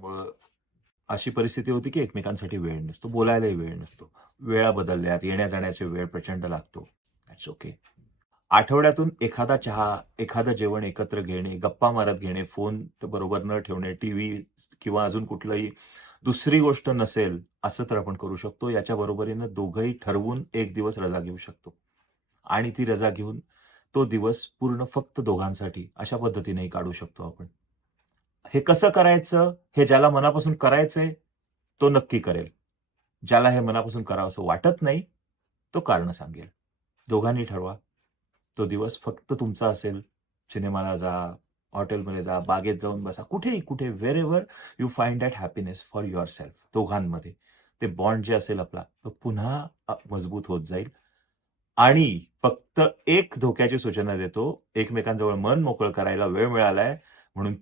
त्यामुळं अशी परिस्थिती होती की एकमेकांसाठी वेळ नसतो, बोलायलाही वेळ नसतो. वेळा बदलल्यात, येण्या-जाण्याचा वेळ प्रचंड लागतो. That's okay. आठवड्यातून एखादा चहा, एखादं जेवण एकत्र घेणे, गप्पा मारत घेणे, फोन बरोबर न ठेवणे, टीव्ही किंवा अजून कुठलंही दुसरी गोष्ट नसेल, असं तर आपण करू शकतो. याच्या बरोबरीनं दोघंही ठरवून एक दिवस रजा घेऊ शकतो. आणि ती रजा घेऊन तो दिवस पूर्ण फक्त दोघांसाठी अशा पद्धतीनेही काढू शकतो आपण. हे कसं करायचं? हे ज्याला मनापासून करायचंय, तो नक्की करेल. ज्याला हे मनापासून करावसं वाटत नाही, तो कारणं सांगेल. दोघांनी ठरवा. तो दिवस फक्त तुमचा असेल. सिनेमाला जा, हॉटेलमध्ये जा, बागेत जाऊन बसा. कुठेही, कुठे wherever you find that happiness for yourself दोघांमध्ये. ते बॉन्ड जे असेल आपला, तो पुन्हा मजबूत होत जाईल. आणि फक्त एक धोक्याची सूचना देतो. एकमेकांजवळ मन मोकळं करायला वेळ मिळालाय म्हणून